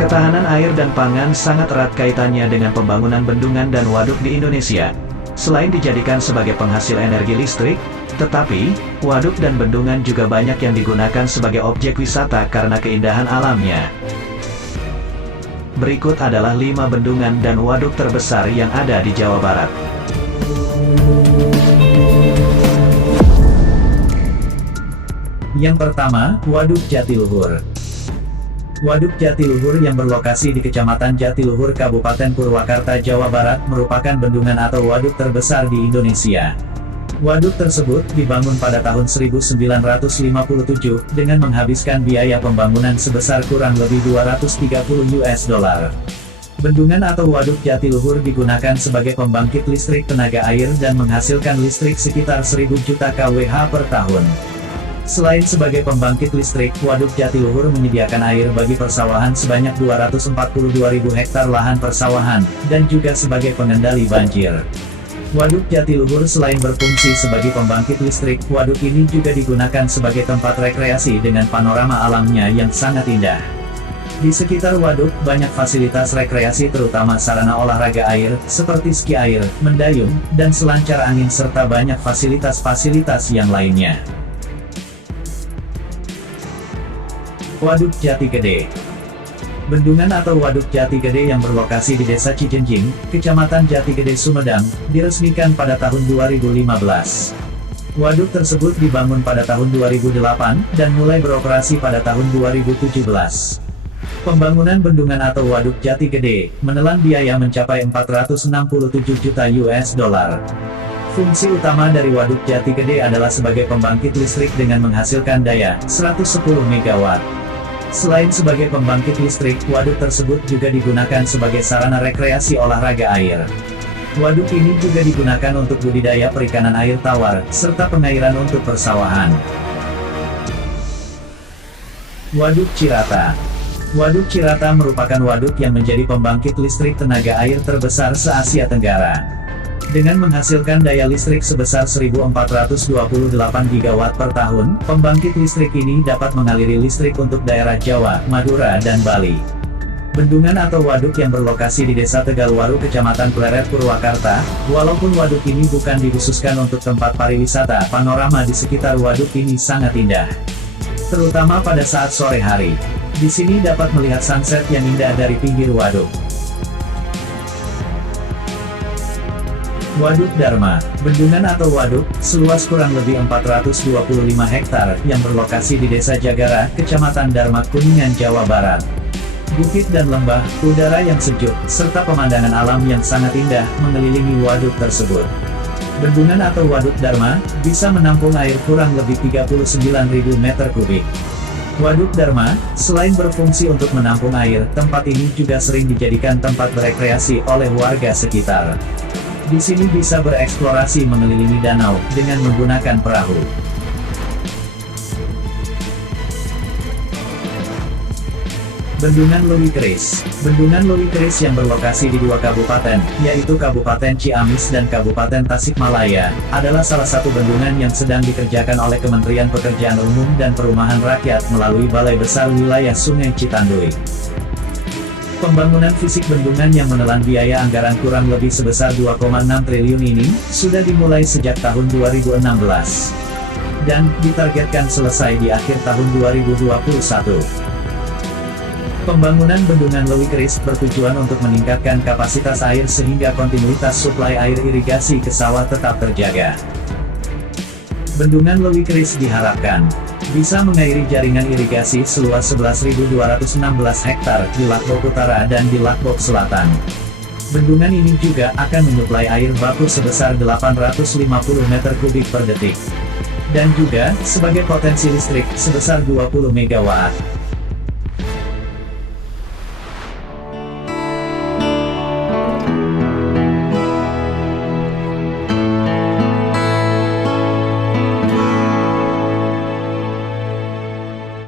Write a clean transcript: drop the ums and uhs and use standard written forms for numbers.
Ketahanan air dan pangan sangat erat kaitannya dengan pembangunan bendungan dan waduk di Indonesia. Selain dijadikan sebagai penghasil energi listrik, tetapi, waduk dan bendungan juga banyak yang digunakan sebagai objek wisata karena keindahan alamnya. Berikut adalah 5 bendungan dan waduk terbesar yang ada di Jawa Barat. Yang pertama, Waduk Jatiluhur. Waduk Jatiluhur yang berlokasi di Kecamatan Jatiluhur, Kabupaten Purwakarta, Jawa Barat, merupakan bendungan atau waduk terbesar di Indonesia. Waduk tersebut dibangun pada tahun 1957 dengan menghabiskan biaya pembangunan sebesar kurang lebih $230. Bendungan atau Waduk Jatiluhur digunakan sebagai pembangkit listrik tenaga air dan menghasilkan listrik sekitar 1.000 juta kWh per tahun. Selain sebagai pembangkit listrik, Waduk Jatiluhur menyediakan air bagi persawahan sebanyak 242.000 hektar lahan persawahan, dan juga sebagai pengendali banjir. Waduk Jatiluhur selain berfungsi sebagai pembangkit listrik, waduk ini juga digunakan sebagai tempat rekreasi dengan panorama alamnya yang sangat indah. Di sekitar waduk, banyak fasilitas rekreasi terutama sarana olahraga air, seperti ski air, mendayung, dan selancar angin serta banyak fasilitas-fasilitas yang lainnya. Waduk Jati Gede. Bendungan atau Waduk Jati Gede yang berlokasi di Desa Cijenjing, Kecamatan Jati Gede, Sumedang, diresmikan pada tahun 2015. Waduk tersebut dibangun pada tahun 2008, dan mulai beroperasi pada tahun 2017. Pembangunan bendungan atau Waduk Jati Gede, menelan biaya mencapai $467 juta. Fungsi utama dari Waduk Jati Gede adalah sebagai pembangkit listrik dengan menghasilkan daya 110 MW. Selain sebagai pembangkit listrik, waduk tersebut juga digunakan sebagai sarana rekreasi olahraga air. Waduk ini juga digunakan untuk budidaya perikanan air tawar, serta pengairan untuk persawahan. Waduk Cirata. Waduk Cirata merupakan waduk yang menjadi pembangkit listrik tenaga air terbesar se-Asia Tenggara. Dengan menghasilkan daya listrik sebesar 1.428 GW per tahun, pembangkit listrik ini dapat mengaliri listrik untuk daerah Jawa, Madura, dan Bali. Bendungan atau waduk yang berlokasi di Desa Tegalwaru, Kecamatan Pleret, Purwakarta, walaupun waduk ini bukan dikhususkan untuk tempat pariwisata, panorama di sekitar waduk ini sangat indah. Terutama pada saat sore hari. Di sini dapat melihat sunset yang indah dari pinggir waduk. Waduk Dharma. Bendungan atau waduk, seluas kurang lebih 425 hektar, yang berlokasi di Desa Jagara, Kecamatan Dharma, Kuningan, Jawa Barat. Bukit dan lembah, udara yang sejuk, serta pemandangan alam yang sangat indah, mengelilingi waduk tersebut. Bendungan atau Waduk Dharma, bisa menampung air kurang lebih 39.000 meter kubik. Waduk Dharma, selain berfungsi untuk menampung air, tempat ini juga sering dijadikan tempat berekreasi oleh warga sekitar. Di sini bisa bereksplorasi mengelilingi danau, dengan menggunakan perahu. Bendungan Lewi Keris. Bendungan Lewi Keris yang berlokasi di 2 kabupaten, yaitu Kabupaten Ciamis dan Kabupaten Tasikmalaya, adalah salah satu bendungan yang sedang dikerjakan oleh Kementerian Pekerjaan Umum dan Perumahan Rakyat melalui Balai Besar Wilayah Sungai Citanduy. Pembangunan fisik bendungan yang menelan biaya anggaran kurang lebih sebesar 2,6 triliun ini, sudah dimulai sejak tahun 2016. Dan, ditargetkan selesai di akhir tahun 2021. Pembangunan Bendungan Lewi Keris bertujuan untuk meningkatkan kapasitas air sehingga kontinuitas suplai air irigasi ke sawah tetap terjaga. Bendungan Lewi Keris diharapkan bisa mengairi jaringan irigasi seluas 11.216 hektar di Lakbok Utara dan di Lakbok Selatan. Bendungan ini juga akan menyuplai air baku sebesar 850 meter kubik per detik. Dan juga, sebagai potensi listrik, sebesar 20 MW.